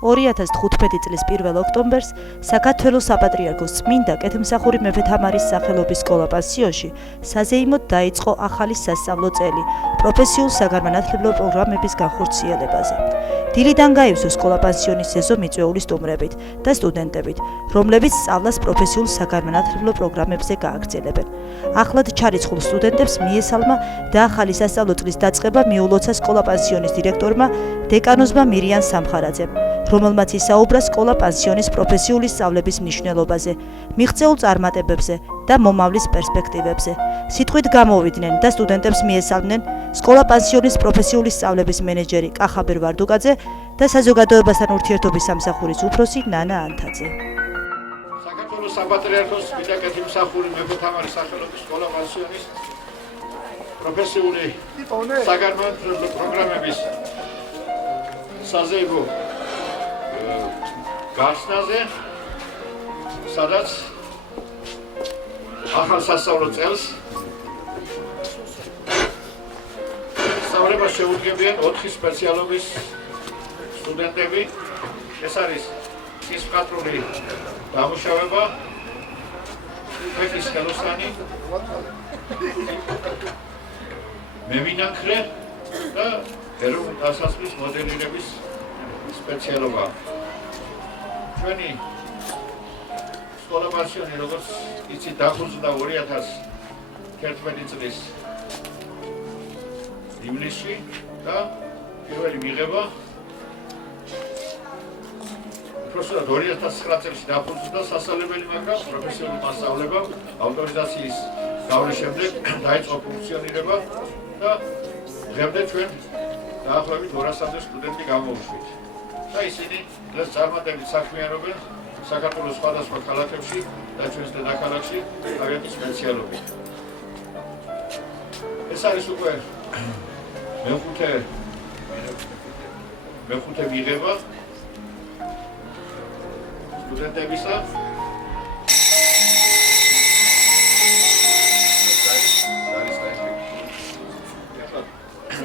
2015 წლის 1 ოქტომბერს საქართველოს საპატრიარქოს წმინდა კეთილმსახური მეფე თამარის სახელობის სკოლა-პანსიონში საზეიმოდ დაიწყო ახალი სასწავლო წელი პროფესიულ საგანმანათლებლო პროგრამების განხორციელებაზე. დილიდან გაივსო სკოლა-პანსიონის ეზო მიწვეული სტუმრებით და სტუდენტებით, რომლებიც სწავლას პროფესიულ საგანმანათლებლო პროგრამებზე გააგრძელებენ. ახლად ჩარიცხულ სტუდენტებს მიესალმა და ახალი სასწავლო წლის დაწყება მიულოცა სკოლა-პანსიონის დირექტორმა დეკანოზმა მირიან სამხარაძემ, რომელმაც ისაუბრა სკოლა-პანსიონის პროფესიული სწავლების მნიშვნელობაზე, მიღწეულ წარმატებებზე და მომავლის პერსპექტივებზე. სიტყვით გამოვიდნენ და სტუდენტებს მიესალმნენ სკოლა-პანსიონის პროფესიული სწავლების მენეჯერი კახაბერ ვარდუკაძე და საზოგადოებასთან ურთიერთობის სამსახურის უფროსი ნანა ანთაძე. საქართველოს საპატრიარქოს წმინდა კეთილმსახური მეფე თამარის სახელობის სკოლა-პანსიონის პროფესიული საგანმანათლებლო პროგრამების საზეიმო გახსნაზე, სადაც ახალ სასწავლო წელს სწავლებას შეუდგებიან 4 სპეციალობის სტუდენტები. ეს არის სისხლმკადრული დამუშავება, ფეხის ხელოსანი, მემინანქრე და ეროვნული დასასრულის მოდელირების სპეციალობა. ჩვენი სკოლა-პანსიონი, როგორც იცით, დახურდა 2011 წლის ივნისში და პირველი მიღება უბრალოდ 2009 წელს დახურდა სასწავლებელი, მაგრამ პროფესიული მასწავლება ავტორიზაციის გავლის შემდეგ დაიწყო ფუნქციონირება და დღემდე ჩვენ დაახლოებით 200-მდე სტუდენტი გამოვუშვით. და ისინი დღეს წარმატებით საქმიანობენ საქართველოს სხვადასხვა ქალაქებში და ჩვენს დედაქალაქში თავიანთი სპეციალობით. ეს არის უკვე მეხუთე მიღება სტუდენტებისა.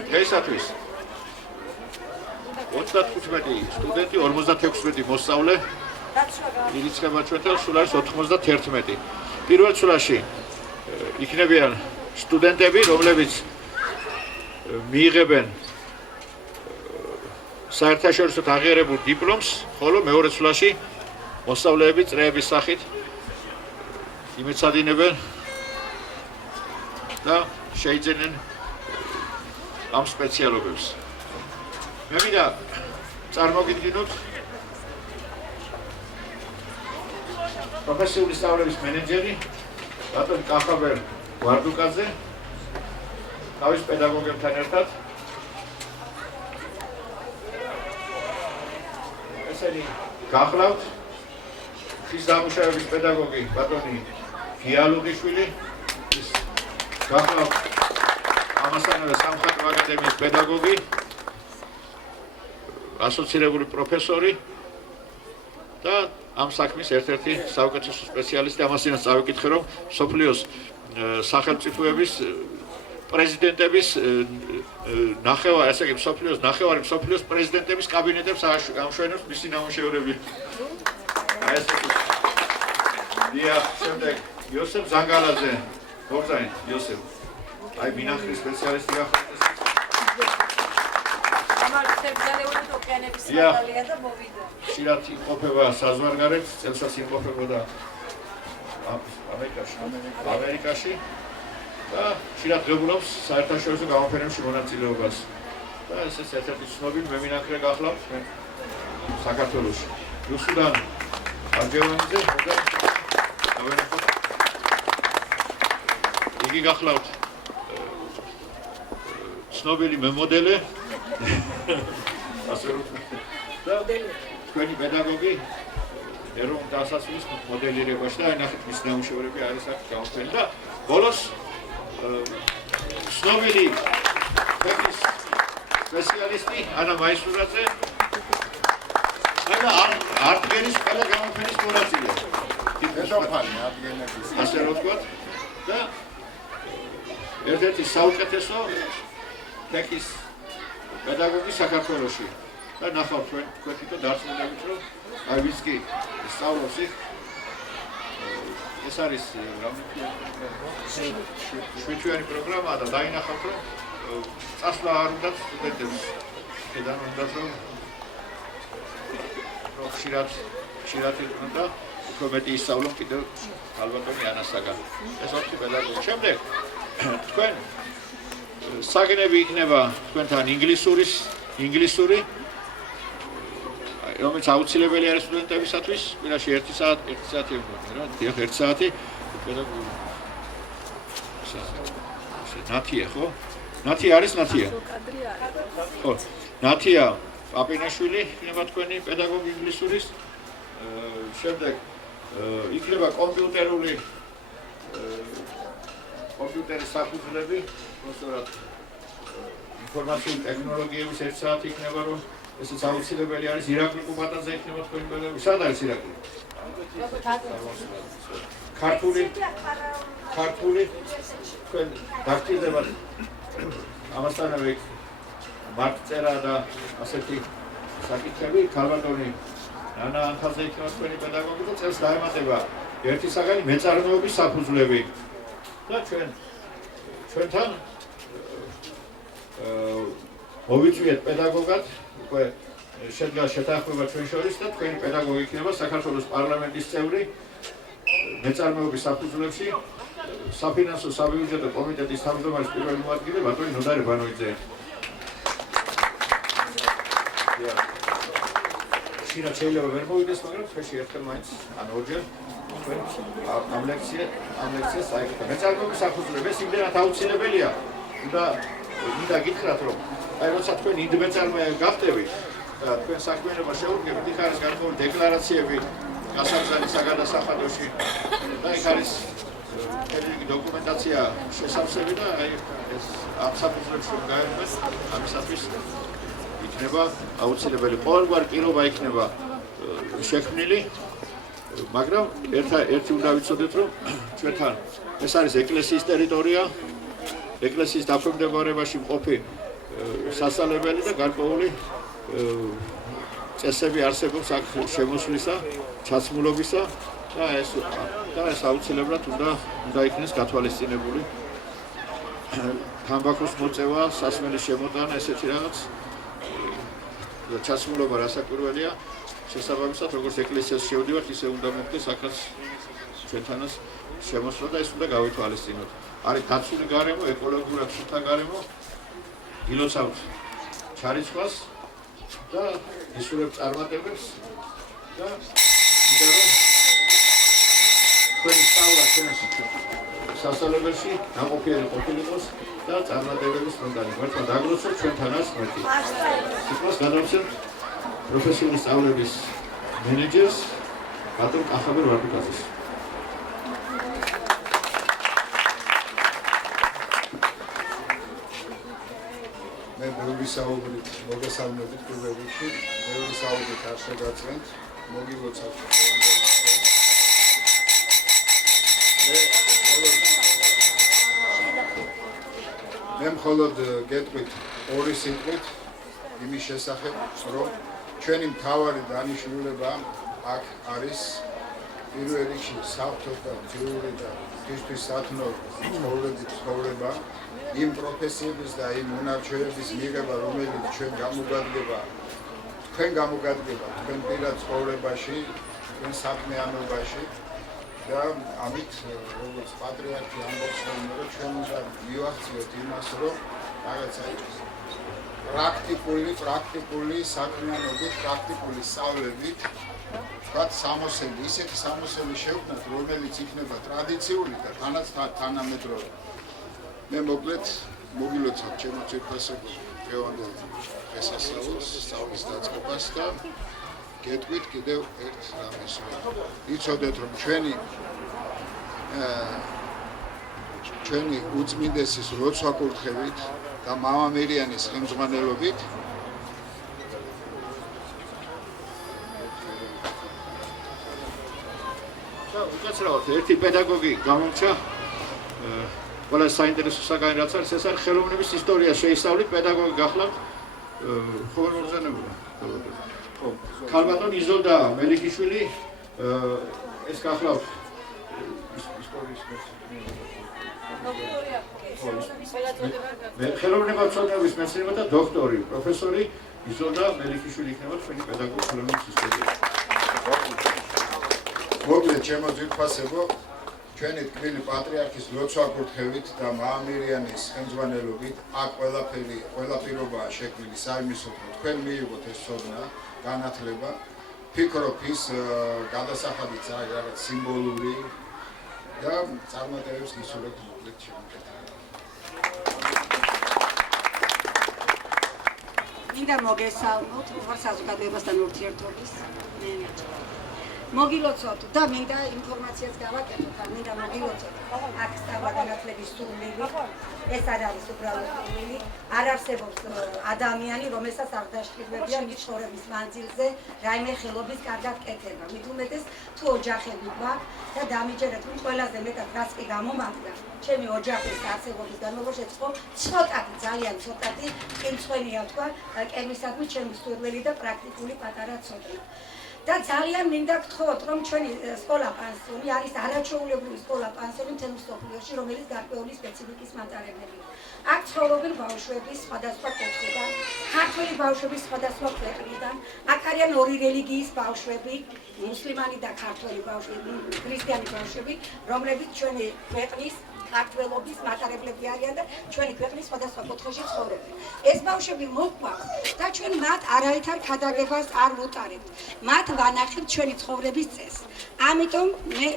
დღეისათვის 35 სტუდენტი, 56 მოსწავლე ირიცხება ჩვენთან, სულ არის 91. პირველ ცვლაში იქნებიან სტუდენტები, რომლებიც მიიღებენ საერთაშორისოდ აღიარებულ დიპლომს, ხოლო მეორე ცვლაში მოსწავლეები წრეების სახით იმეცადინებენ და შეიძენენ ამ სპეციალობებს. მე მინდა წარმოგიდგინოთ პროფესიული სწავლების მენეჯერი ბატონი კახაბერ ვარდუკაძე თავის პედაგოგებთან ერთად. ესენი გახლავთ ხის დამუშავების პედაგოგი ბატონი გიალუღიშვილი, გახლავთ ამასთანავე სამხატვრო აკადემიის პედაგოგი, ასოცირებული პროფესორი და ამ საქმის ერთ-ერთი საუკეთესო სპეციალისტი. ამასთანავე წავიკითხე, რომ მსოფლიოს სახელმწიფოების პრეზიდენტების ნახევარი, ესე იგი მსოფლიოს პრეზიდენტების კაბინეტებს ამშვენებს მისი ნამუშევრები. აი ესე იგი. დიახ, შემდეგ იოსებ ზანგალაძე, მოგზაინთ იოსებ. აი მინანქრის სპეციალისტი გახლავთ. ხშირად იმყოფება საზღვარგარეთ, წელსაც იმყოფებოდა ამერიკაში და ხშირად ღებულობს საერთაშორისო გამოფენებში მონაწილეობას. და ესეც ერთ-ერთი ცნობილი მემინანქრე გახლავთ საქართველოში. რუსუდან არგევანიძე, იგი გახლავთ ცნობილი მემოდელე და თქვენი პედაგოგი ეროვნულ დასასრულის მოდელირებაში და ნახეთ მის ნამუშევრები არის აქ გამოფენილი და ბოლოს ცნობილი ფეხის სპეციალისტი ანა მაისურაძე და არტგენის ყველა გამოფენის მონაწილე. დედოფალი არტგენების ასე რომ ვთქვათ და ერთ-ერთი საუკეთესო ფეხის პედაგოგი საქართველოში. და ნახავთ თქვენ თვითონ დარწმუნებით რომ აი ვინც კი სწავლობს იქ ეს არის შვიდთვიანი პროგრამაა და დაინახავთ რომ წასვლა არ უნდა სტუდენტებს შედან უნდათ რომ ხშირად იყვნენ და უფრო მეტი ისწავლონ კიდევ ალბათონი ანასაგან ეს ოთხი პედაგოგი შემდეგ თქვენ საგნები იქნება თქვენთან ინგლისური რომელიც აუცილებელი არის სტუდენტებისათვის კვირაში 1 საათი უნდა რა დიახ 1 საათი პედაგოგი ნათია ხო ნათია არის ნათია ხო ნათია პაპინაშვილი იქნება თქვენი პედაგოგი ინგლისურის შემდეგ იქნება კომპიუტერის საფუძვლები პროფესორად ინფორმაციული ტექნოლოგიების 1 საათი იქნება რომ ესეც აუცილებელი არის ირაკლი კუბატაძე იქნება თქვენი პედაგოგი სად არის ირაკლი ქართული თქვენ დაგჭირდებათ ამასთანავე მარტწერა და ასეთი საკითხები ქალბატონი ანა ანთაძე იქნება თქვენი პედაგოგი და წელს დაემატება ერთი საგანი მეწარმეობის საფუძვლები და ჩვენთან მოვიწვიეთ პედაგოგად უკვე შედგა შეთანხმება ჩვენ შორის და თქვენი პედაგოგი იქნება საქართველოს პარლამენტის წევრი მეწარმეობის საფუძვლებში საფინანსო საბიუჯეტო კომიტეტის თავმჯდომარის პირველი მოადგილე ბატონი ნოდარ ბანოიძე. შეიძლება ვერ მოვიდეს, მაგრამ ჩვენში ერთხელ მაინც ან ორჯერ ამ ლექციას აიგეთ. მეწარმეობის საფუძვლები ეს იმდენად აუცილებელია და მინდა გითხრათ რომ აი როცა თქვენ ინდმეწარმე გახდებით და თქვენ საქმიანობა შეუდგებით, იქ არის გარკვეული დეკლარაციები გასაგზავნი საგადასახადოში და იქ არის დოკუმენტაცია შესავსები და აი ეს ამ საფუძვლებში რომ გაერთოს ამისათვის იქნება აუცილებელი ყოველგვარი პირობა იქნება შექმნილი მაგრამ ერთი უნდა ვიცოდეთ რომ ჩვენთან ეს არის ეკლესიის ტერიტორია ეკლესიის დაქვემდებარებაში მყოფი სასწავლებელი და გარკვეული წესები არსებობს აქ შემოსვლისა ჩაცმულობისა და ეს აუცილებლად უნდა იქნეს გათვალისწინებული თამბაქოს მოწევა სასმელის შემოტანა ესეთი რაღაც ჩაცმულობა რასაკვირველია შესაბამისად როგორც ეკლესიას შევდივართ ისე უნდა მოხდეს აქაც ჩვენთანაც შემოსვლა და ეს უნდა გავითვალისწინოთ არის დაცული გარემო ეკოლოგიურად სუფთა გარემო ილოცავთ ჩარიცხვას და ისურვებ წარმატებებს და მინდა რომ თქვენი სწავლა ჩვენს სასწავლებელში დაყოფილი ყოფილიყოს და წარმატებების ფონდანი მართლა დაგლოცოთ ჩვენთანაც მართლა სიტყვას გადავცემთ პროფესიული სწავლების მენეჯერს ბატონ კახაბერ ვარდუკაძეს მე მოგესალმებით პირველ რიგში მეორე საუბრით არ შეგაწევთ მოგილოცავთ მე მხოლოდ გეტყვით ორი სიტყვით იმის შესახებ რომ ჩვენი მთავარი დანიშნულება აქ არის პირველ რიგში საღვთო და ძიური და ღვთისთვის სათნო ცხოვრება იმ პროფესიების და იმ უნარჩვევების მიღება რომელიც თქვენ გამოგადგება თქვენ პირად ცხოვრებაში თქვენ საქმიანობაში და ამით როგორც პატრიარქი ამბობს რომ ჩვენ უნდა მივახციოთ იმას რომ რაღაცა იყოს პრაქტიკული საქმიანობით პრაქტიკული სწავლებით ვთქვათ სამოსელი ისეთი სამოსელი შევქმნათ რომელიც იქნება ტრადიციული და თანაც თანამედროვე მე მოკლედ მოგილოცავ ჩემო ცირკასაკო დღევანდელ დღესასწაულს სწავლის დაწყებას და გეტყვით კიდევ ერთ რამეს იცოდეთ რომ ჩვენი უწმინდესის როცვა კურთხევით და მამა მერიანის ხელმძღვანელობით უკაცრავად ერთი პედაგოგი გამორჩა ყველა საინტერესო საგანი რაც არის ეს არის ხელოვნების ისტორია შეისწავლით პედაგოგი გახლავთ ხო ორზანებია. ქალბატონ იზოლდა მელიქიშვილი ეს გახლავთ ისტორიის ხელოვნებაცოდნეობის მეცნიერება და დოქტორი, პროფესორი იზოლდა მელიქიშვილი იქნება ჩვენი პედაგოგ ხელოვნების სისტემაში. მოკლედ ჩემო ძვირფასებო, ჩვენი ტკბილი პატრიარქის ლოცვა-კურთხევით და მაამირიანის ხელმძღვანელობით აქ ყველა პირობაა შექმნილი საიმისოდ, რომ თქვენ მიიღოთ ეს ცოდნა, განათლება. ფიქრობ ის გადასახადით რაღაც სიმბოლური და წარმატებებს გისურვებთ მოკლედ შემოგეთ. მინდა მოგესალმოთ საზოგადოებასთან ურთიერთობის მოგილოცოთ და მინდა ინფორმაციას გავაკეთოთ, მინდა მოგილოცოთ აქ სწავლა-განათლების სურვილი, ეს არ არის უბრალოდ სურვილი, არ არსებობს ადამიანი, რომელსაც არ დაშლილდებიან მის ცხოვრების მანძილზე რაიმე ხელობის კარგად კეთება. მით უმეტეს თუ ოჯახები გვაქვს და დამიჯერეთ, რომ ყველაზე მეტად რაც კი გამომადგა ჩემი ოჯახის არსებობის განმავლობაში ხო ცოტათი, ძალიან ცოტათი კინცხვენია თქვა კერმისადმი ჩემი სურვილი და პრაქტიკული პატარა ცოდნა. და ძალიან მინდა გთხოვოთ, რომ ჩვენი სკოლა-პანსიონი არის არაჩვეულებრივი სკოლა-პანსიონი მთელ მსოფლიოში, რომელიც გარკვეული სპეციფიკის მატარებელი. აქ ცხოვრობენ ბავშვები სხვადასხვა კუთხიდან, ქართველი ბავშვები სხვადასხვა ქვეყნიდან, აქ არიან ორი რელიგიის ბავშვები, მუსლიმანი და ქართველი ბავშვები, ქრისტიანი ბავშვები, რომლებიც ჩვენი ქვეყნის ქართველობის მატარებლები არიან და ჩვენი ქვეყნის სხვადასხვა კუთხეში ცხოვრობენ. ეს ბავშვები მოგვაქვს და ჩვენ მათ არაერთარ ქადაგებას არ ვუტარებთ. მათ ვანახებთ ჩვენი ცხოვრების წესს. ამიტომ მე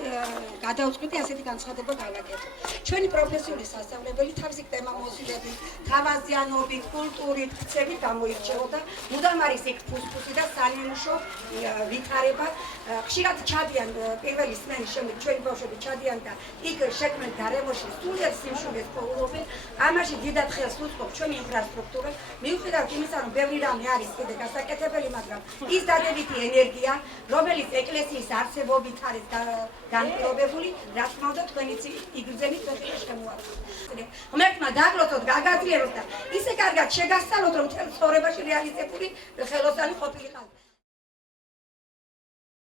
გადავწყვიტე ასეთი განცხადება გავაკეთო. ჩვენი პროფესიული სასწავლებელი თავისი კრემამოსილებით, თავაზიანობით, კულტურით, ქცევით გამოირჩეოდა. მუდამ არის იქ ფუსფუსი და სანიმუშო ვითარება. ხშირად ჩადიან პირველი სმენის შემდეგ ჩვენი ბავშვები ჩადიან და იქ შექმნილ გარემოში სულიერ სიმშვილეს პოულობენ. ამაში დიდად ხელს უწყობს ჩვენი ინფრასტრუქტურა. მიუხედავად იმისა, რომ ბევრი რამე არის კიდე გასაკეთებელი, მაგრამ ის დადებითი ენერგია, რომელიც ეკლესიის არსებობით არის განპირობებული, რა თქმა უნდა, თქვენიც იგრძენით თქვენ შემოაწყოთ. ღმერთმა დაგლოცოთ, გაგაძლიეროთ და ისე კარგად შეგასწავლოთ, რომ თქვენ ცხოვრებაში რეალიზებული ხელოსანი ყოფილიყავთ.